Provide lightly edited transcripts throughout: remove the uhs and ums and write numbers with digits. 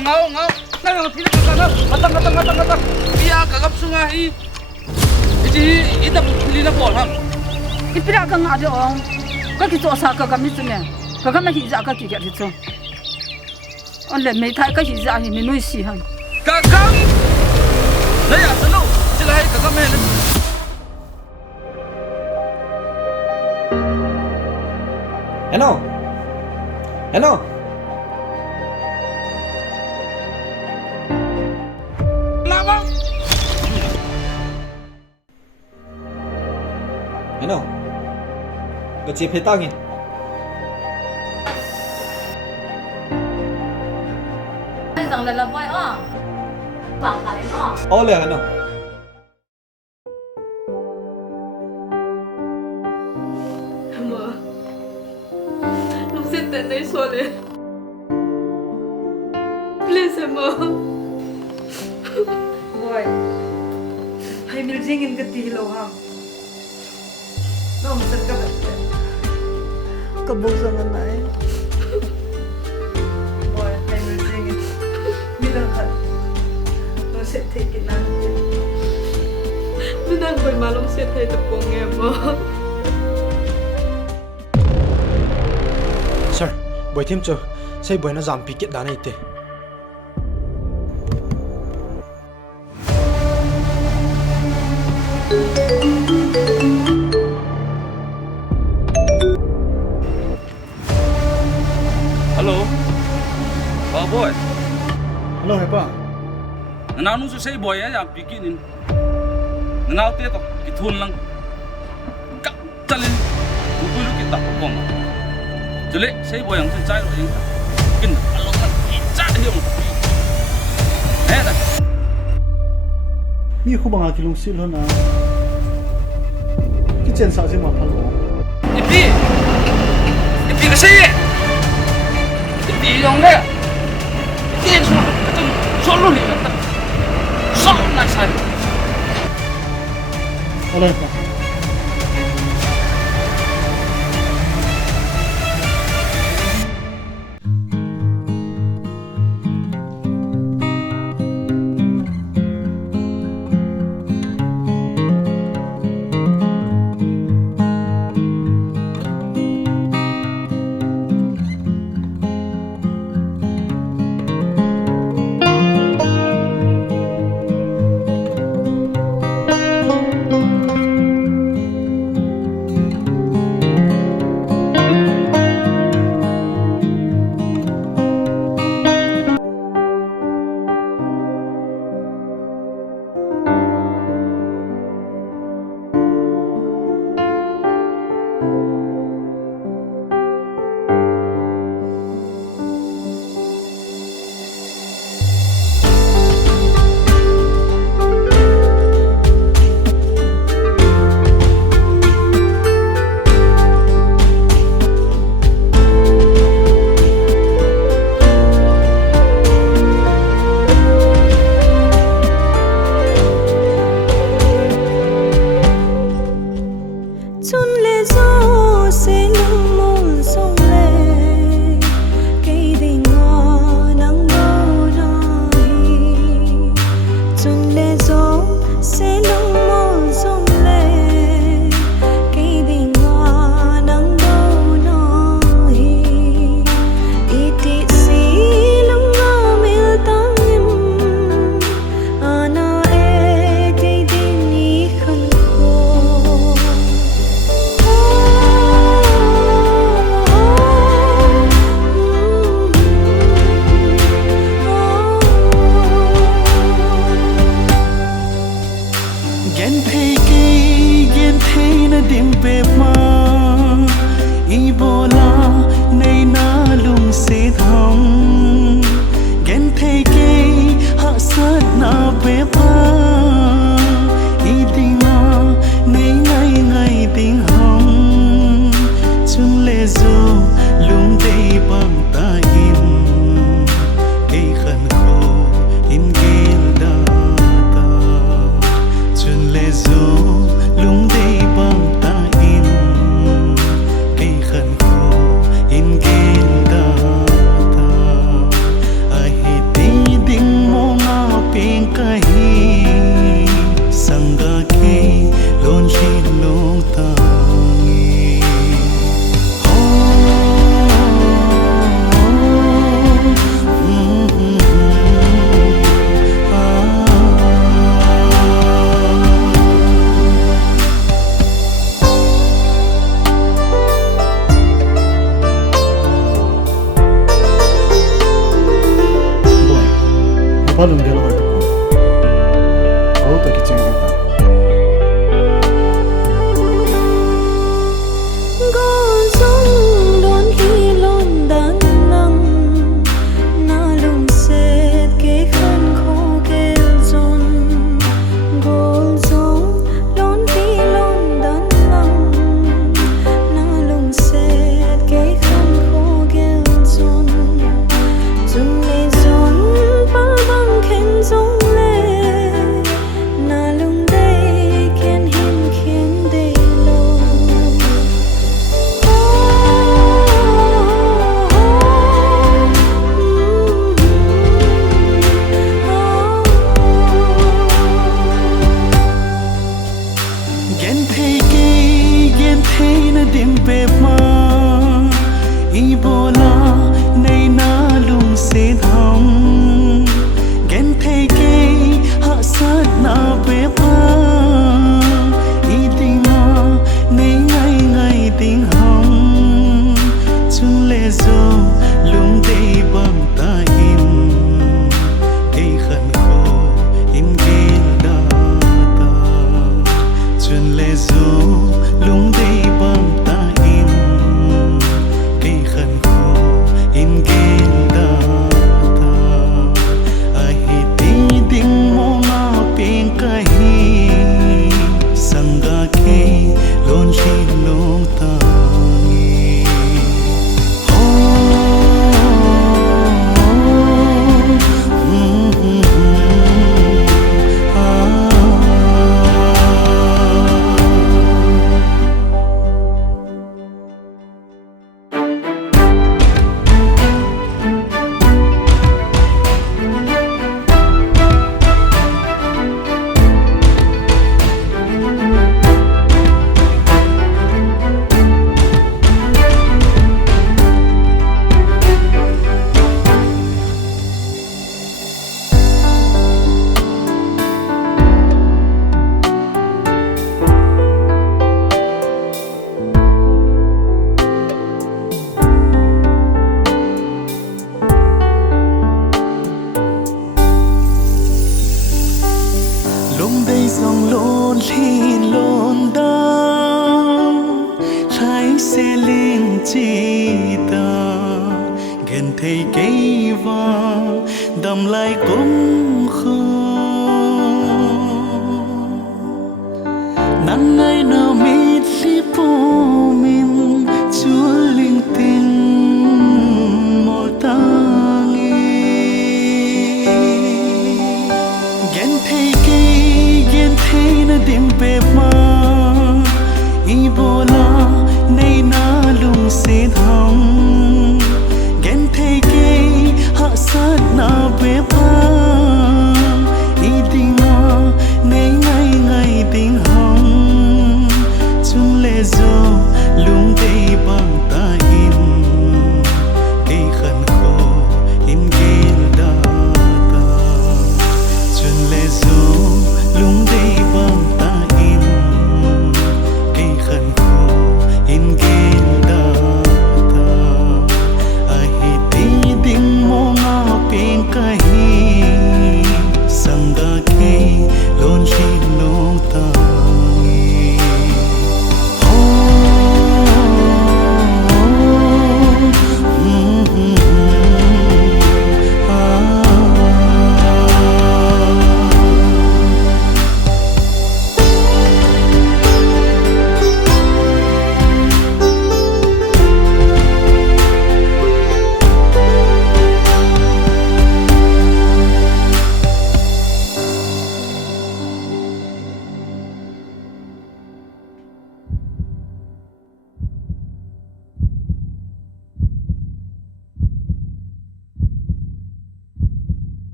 ngau nang pila ka matang iya kagap sunga hi iji ita lila bol ham ipira ka nga de ong ka ki to sa ka ka mi tsune ka ma hi za ka ki ga tso on le me thai ka hi za hi mi noi si han ka kam le ya salo chilai kagam me Hello. Hello. lama Hello. Cái chị phải tăng nhỉ? ai rằng là boy a bang ka a Ô lẹ hello. Mơ lúc xin tên đấy xua lên please mơ boy hay mil jing in ka ti lo ha no san ka ba ka bo sa na nai boy hay mil jing in mi da ka no se take it na mình đang quay mà lúc xin thầy tập cùng em mơ Sir, boy team cho say boy na jam picket dana ite. hello boy Hello hepa. nang nu sei boy ya jam pikin nang te to ki thun lang ka chalin ku lu ki ta ko ma jule sei boy ang chai ro ing kin alo kan ki cha hiom he da Mi khu banga kilong sil ho na. Kitchen sa ma phalo. ipi ka sei ipi yong le ipi so lu li ta so na sai Hello hepa. lung day bang ta in Falun dia lo itu ko. Kau tak kicing kita.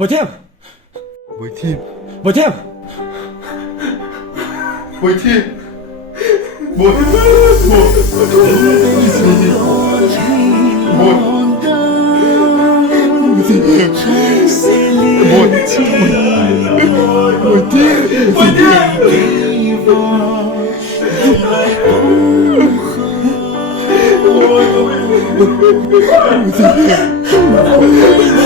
Bồi Thiêm. Bồi Thiêm. Bồi Thiêm. Bồi Thiêm. Bồi Thiêm. Boy